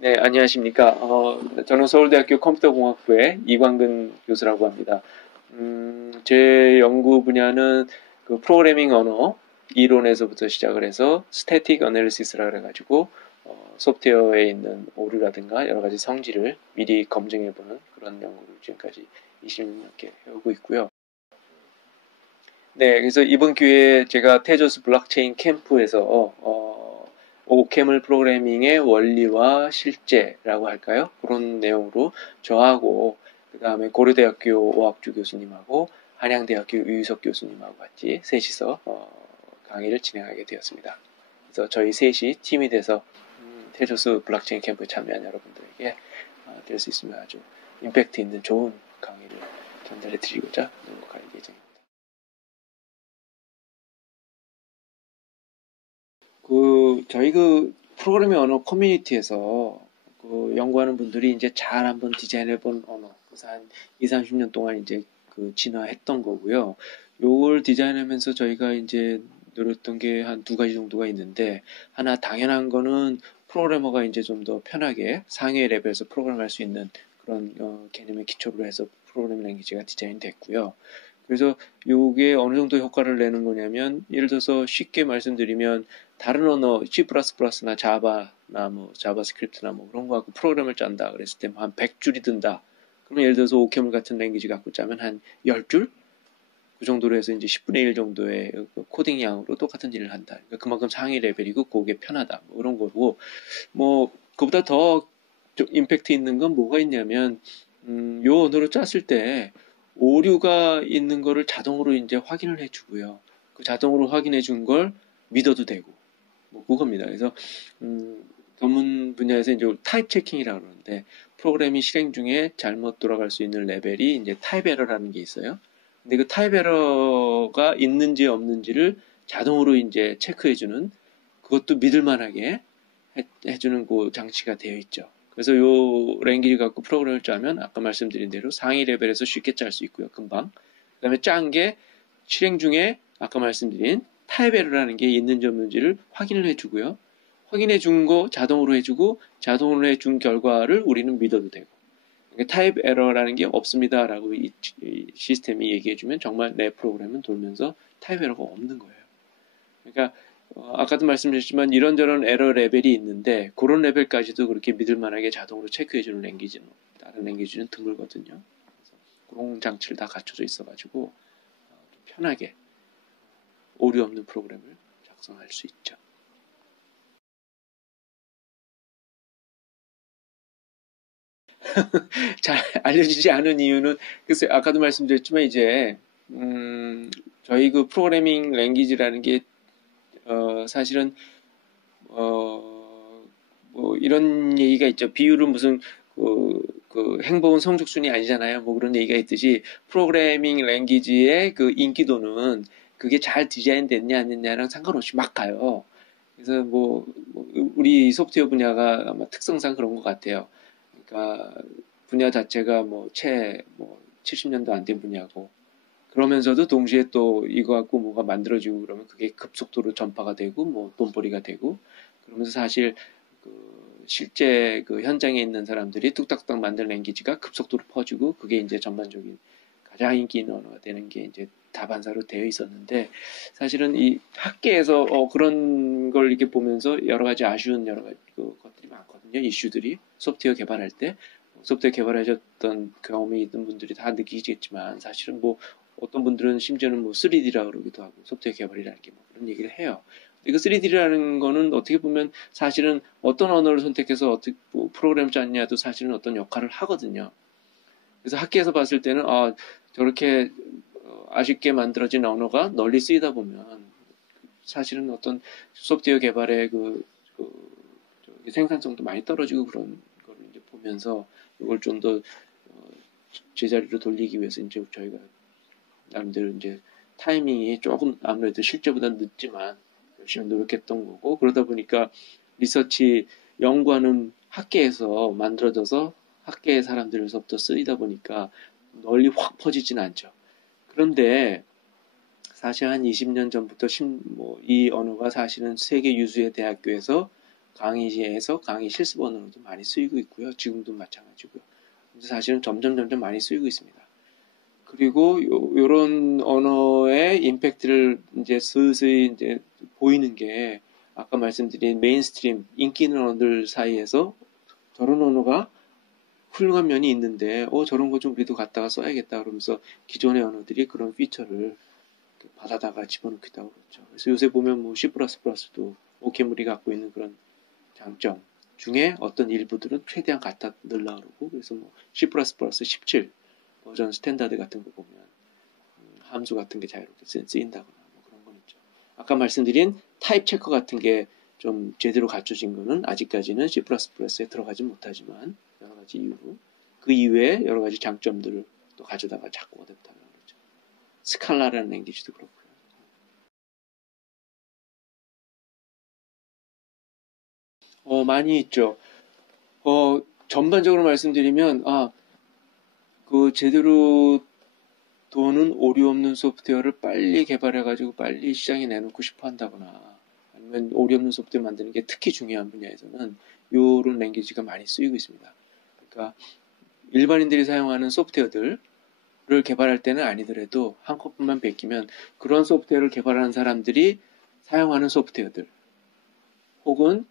네, 안녕하십니까. 저는 서울대학교 컴퓨터공학부의 이광근 교수라고 합니다. 제 연구 분야는 그 프로그래밍 언어 이론에서부터 시작을 해서 스태틱 어널리시스라 그래가지고 소프트웨어에 있는 오류라든가 여러 가지 성질을 미리 검증해보는 그런 연구를 지금까지 20년 넘게 해오고 있고요. 네, 그래서 이번 기회에 제가 테조스 블록체인 캠프에서 오케물 프로그래밍의 원리와 실제라고 할까요? 그런 내용으로 저하고 그다음에 고려대학교 오학주 교수님하고 한양대학교 유희석 교수님하고 같이 셋이서 강의를 진행하게 되었습니다. 그래서 저희 셋이 팀이 돼서 테조스 블록체인 캠프에 참여한 여러분들에게 될 수 있으면 아주 임팩트 있는 좋은 강의를 전달해 드리고자 노력할 예정입니다. 저희 프로그래밍 언어 커뮤니티에서 연구하는 분들이 이제 잘 한번 디자인해 본 언어, 그래서 한 2, 30년 동안 이제 진화했던 거고요. 요걸 디자인하면서 저희가 이제 노렸던 게 한 두 가지 정도가 있는데, 하나 당연한 거는 프로그래머가 이제 좀 더 편하게 상위 레벨에서 프로그램할 수 있는 그런 개념의 기초로 해서 프로그래밍 랭귀지가 디자인됐고요. 그래서 요게 어느 정도 효과를 내는 거냐면, 예를 들어서 쉽게 말씀드리면 다른 언어 C++나 자바나 뭐 자바스크립트나 뭐 그런 거 갖고 프로그램을 짠다 그랬을 때 한 100줄이 든다. 그러면 예를 들어서 오케물 같은 랭귀지 갖고 짜면 한 10줄? 그 정도로 해서 이제 10분의 1 정도의 코딩 양으로 똑같은 일을 한다. 그러니까 그만큼 상위 레벨이고 그게 편하다. 뭐 그런 거고, 뭐 그보다 더 좀 임팩트 있는 건 뭐가 있냐면 요 언어로 짰을 때 오류가 있는 거를 자동으로 이제 확인을 해주고요. 그 자동으로 확인해 준 걸 믿어도 되고, 뭐 그겁니다. 그래서 전문 분야에서 이제 타입 체킹이라고 그러는데, 프로그램이 실행 중에 잘못 돌아갈 수 있는 레벨이 이제 타입 에러라는 게 있어요. 근데 그 타입 에러가 있는지 없는지를 자동으로 이제 체크해주는, 그것도 믿을만하게 해주는 그 장치가 되어 있죠. 그래서 요 랭귀지 갖고 프로그램을 짜면 아까 말씀드린 대로 상위 레벨에서 쉽게 짤 수 있고요. 금방. 그 다음에 짠 게 실행 중에 아까 말씀드린 타입 에러라는 게 있는지 없는지를 확인을 해주고요. 확인해 준 거 자동으로 해주고, 자동으로 해준 결과를 우리는 믿어도 되고. 그러니까 타입 에러라는 게 없습니다라고 이 시스템이 얘기해주면 정말 내 프로그램은 돌면서 타입 에러가 없는 거예요. 그러니까 아까도 말씀드렸지만 이런저런 에러 레벨이 있는데, 그런 레벨까지도 그렇게 믿을만하게 자동으로 체크해주는 랭귀지는 다른 랭귀지는 드물거든요. 그래서 그런 장치를 다 갖춰져 있어가지고 좀 편하게 오류 없는 프로그램을 작성할 수 있죠. 잘 알려지지 않은 이유는, 글쎄 아까도 말씀드렸지만 이제 저희 프로그래밍 랭귀지라는 게 사실은 뭐 이런 얘기가 있죠. 비율은 무슨 행복은 성적순이 아니잖아요. 뭐 그런 얘기가 있듯이 프로그래밍 랭귀지의 그 인기도는 그게 잘 디자인됐냐 안 됐냐랑 상관없이 막 가요. 그래서 뭐 우리 소프트웨어 분야가 아마 특성상 그런 것 같아요. 그러니까 분야 자체가 뭐 70년도 안 된 분야고, 그러면서도 동시에 또 이거 갖고 뭐가 만들어지고 그러면 그게 급속도로 전파가 되고 뭐 돈벌이가 되고, 그러면서 사실 실제 현장에 있는 사람들이 뚝딱뚝딱 만든 랭귀지가 급속도로 퍼지고, 그게 이제 전반적인 가장 인기 있는 언어가 되는 게 이제 다반사로 되어 있었는데, 사실은 이 학계에서 그런 걸 이렇게 보면서 여러 가지 아쉬운 여러 가지 것들이 많거든요. 이슈들이 소프트웨어 개발할 때, 소프트웨어 개발하셨던 경험이 있는 분들이 다 느끼겠지만, 사실은 뭐 어떤 분들은 심지어는 뭐 3D라고 그러기도 하고, 소프트웨어 개발이라는 게 뭐 그런 얘기를 해요. 이거 3D라는 거는 어떻게 보면 사실은 어떤 언어를 선택해서 어떻게 뭐 프로그램 짰냐도 사실은 어떤 역할을 하거든요. 그래서 학계에서 봤을 때는 저렇게 아쉽게 만들어진 언어가 널리 쓰이다 보면 사실은 어떤 소프트웨어 개발의 생산성도 많이 떨어지고, 그런 걸 이제 보면서 이걸 좀 더 제자리로 돌리기 위해서 이제 저희가 나름대로 이제 타이밍이 조금 아무래도 실제보다 늦지만 열심히 노력했던 거고, 그러다 보니까 리서치 연구하는 학계에서 만들어져서 학계 사람들로서부터 쓰이다 보니까 널리 확 퍼지진 않죠. 그런데 사실 한 20년 전부터 이 언어가 사실은 세계 유수의 대학교에서 강의에서 강의 실습 언어로도 많이 쓰이고 있고요. 지금도 마찬가지고요. 사실은 점점 많이 쓰이고 있습니다. 그리고 요런 언어의 임팩트를 이제 슬슬 이제 보이는 게 아까 말씀드린 메인스트림 인기 있는 언어들 사이에서 저런 언어가 훌륭한 면이 있는데 저런 거 좀 우리도 갖다가 써야겠다 그러면서 기존의 언어들이 그런 피처를 받아다가 집어넣기도 하고 그렇죠. 그래서 요새 보면 뭐 C++도 오케물이 갖고 있는 그런 장점 중에 어떤 일부들은 최대한 갖다 넣으려고 그러고 그래서 뭐 C++ 17 버전 스탠다드 같은 거 보면 함수 같은 게 자유롭게 쓰인다거나 뭐 그런 건 있죠. 아까 말씀드린 타입 체커 같은 게 좀 제대로 갖춰진 거는 아직까지는 C++에 들어가지 못하지만 여러 가지 이유로 그 이외에 여러 가지 장점들을 또 가져다가 자꾸 어댑트하는 거죠. 스칼라라는 랭귀지도 그렇고요. 많이 있죠. 전반적으로 말씀드리면 그 제대로 돈은 오류 없는 소프트웨어를 빨리 개발해가지고 빨리 시장에 내놓고 싶어 한다거나 아니면 오류 없는 소프트웨어 만드는 게 특히 중요한 분야에서는 요런 랭귀지가 많이 쓰이고 있습니다. 그러니까 일반인들이 사용하는 소프트웨어들을 개발할 때는 아니더라도 한꺼번만 베끼면 그런 소프트웨어를 개발하는 사람들이 사용하는 소프트웨어들 혹은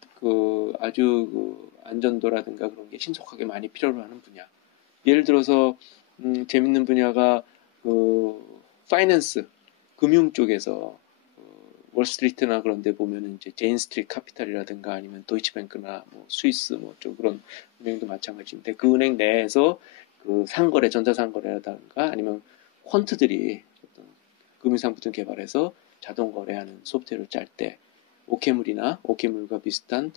아주 안전도라든가 그런 게 신속하게 많이 필요로 하는 분야. 예를 들어서 재밌는 분야가 파이낸스, 금융 쪽에서 월스트리트나 그런 데 보면은 이제 제인 스트리트 카피탈이라든가 아니면 도이치뱅크나 뭐 스위스 좀 그런 은행도 마찬가지인데 그 은행 내에서 상거래, 전자상거래라든가 아니면 퀀트들이 어떤 금융상품을 개발해서 자동 거래하는 소프트웨어를 짤 때 오케물과 비슷한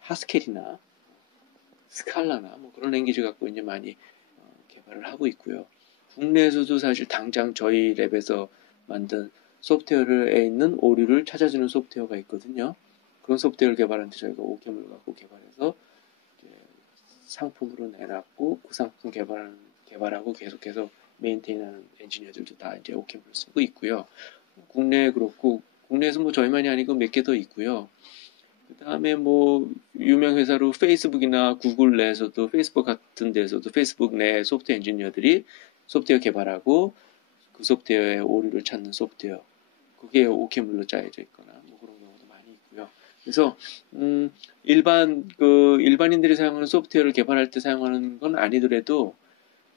하스켈이나 스칼라나 뭐 그런 랭귀지 갖고 이제 많이 개발을 하고 있고요. 국내에서도 사실 당장 저희 랩에서 만든 소프트웨어에 있는 오류를 찾아주는 소프트웨어가 있거든요. 그런 소프트웨어를 개발하는데 저희가 오케물 갖고 개발해서 상품으로 내놨고 그 상품 개발하고 계속해서 메인테인하는 엔지니어들도 다 이제 오케물을 쓰고 있고요. 국내에 그렇고 국내에서 뭐 저희만이 아니고 몇 개 더 있고요. 그 다음에 뭐 유명 회사로 페이스북이나 구글 내에서도 페이스북 같은 데서도 페이스북 내 소프트웨어 엔지니어들이 소프트웨어 개발하고 그 소프트웨어의 오류를 찾는 소프트웨어 그게 오케물로 짜여져 있거나 뭐 그런 경우도 많이 있고요. 그래서 일반인들이 사용하는 소프트웨어를 개발할 때 사용하는 건 아니더라도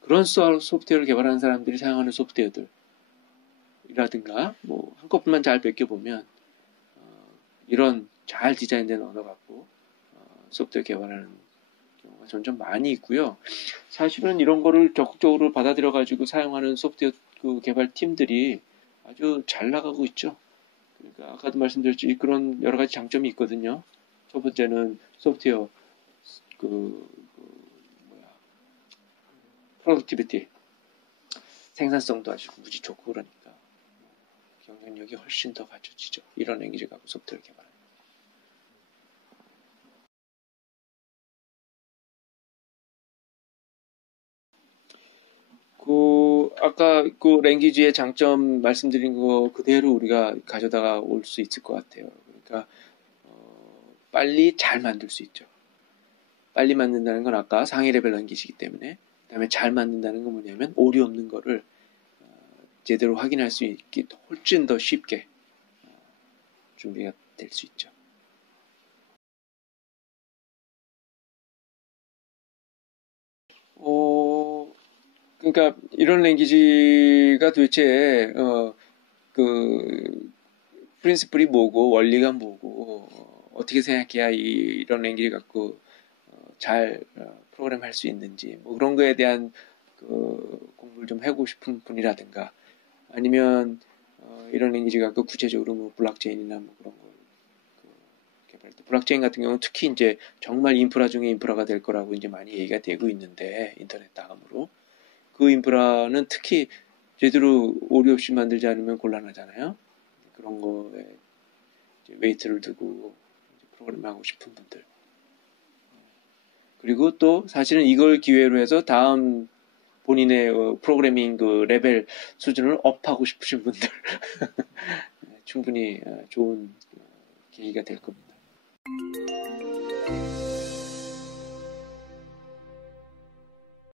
그런 소프트웨어를 개발하는 사람들이 사용하는 소프트웨어들이라든가 뭐 한꺼번만 잘 베껴보면 이런 잘 디자인된 언어 갖고 소프트웨어 개발하는 경우가 점점 많이 있고요. 사실은 이런 거를 적극적으로 받아들여 가지고 사용하는 소프트웨어 개발 팀들이 아주 잘 나가고 있죠. 그러니까 아까도 말씀드렸지 그런 여러 가지 장점이 있거든요. 첫 번째는 소프트웨어 프로덕티비티 생산성도 아주 무지 좋고 그러니까 경쟁력이 훨씬 더 갖춰지죠. 이런 랭귀지 갖고 소프트웨어 개발. 아까 랭귀지의 장점 말씀드린 거 그대로 우리가 가져다가 올 수 있을 것 같아요. 그러니까 빨리 잘 만들 수 있죠. 빨리 만든다는 건 아까 상위 레벨 랭귀지이기 때문에 그다음에 잘 만든다는 건 뭐냐면 오류 없는 거를 제대로 확인할 수 있기 훨씬 더 쉽게 준비가 될 수 있죠. 그러니까 이런 랭귀지가 도대체 프린시플이 뭐고 원리가 뭐고 어떻게 생각해야 이런 랭귀지 갖고 잘 프로그램 할 수 있는지 뭐 그런 거에 대한 공부를 좀 해보고 싶은 분이라든가 아니면 이런 랭귀지 갖고 구체적으로 뭐 블록체인이나 뭐 그런 걸 개발할 때 블록체인 같은 경우는 특히 이제 정말 인프라 중에 인프라가 될 거라고 이제 많이 얘기가 되고 있는데 인터넷 다음으로 그 인프라는 특히 제대로 오류 없이 만들지 않으면 곤란하잖아요. 그런 거에 웨이트를 두고 프로그램하고 싶은 분들. 그리고 또 사실은 이걸 기회로 해서 다음 본인의 프로그래밍 그 레벨 수준을 업하고 싶으신 분들 충분히 좋은 계기가 될 겁니다.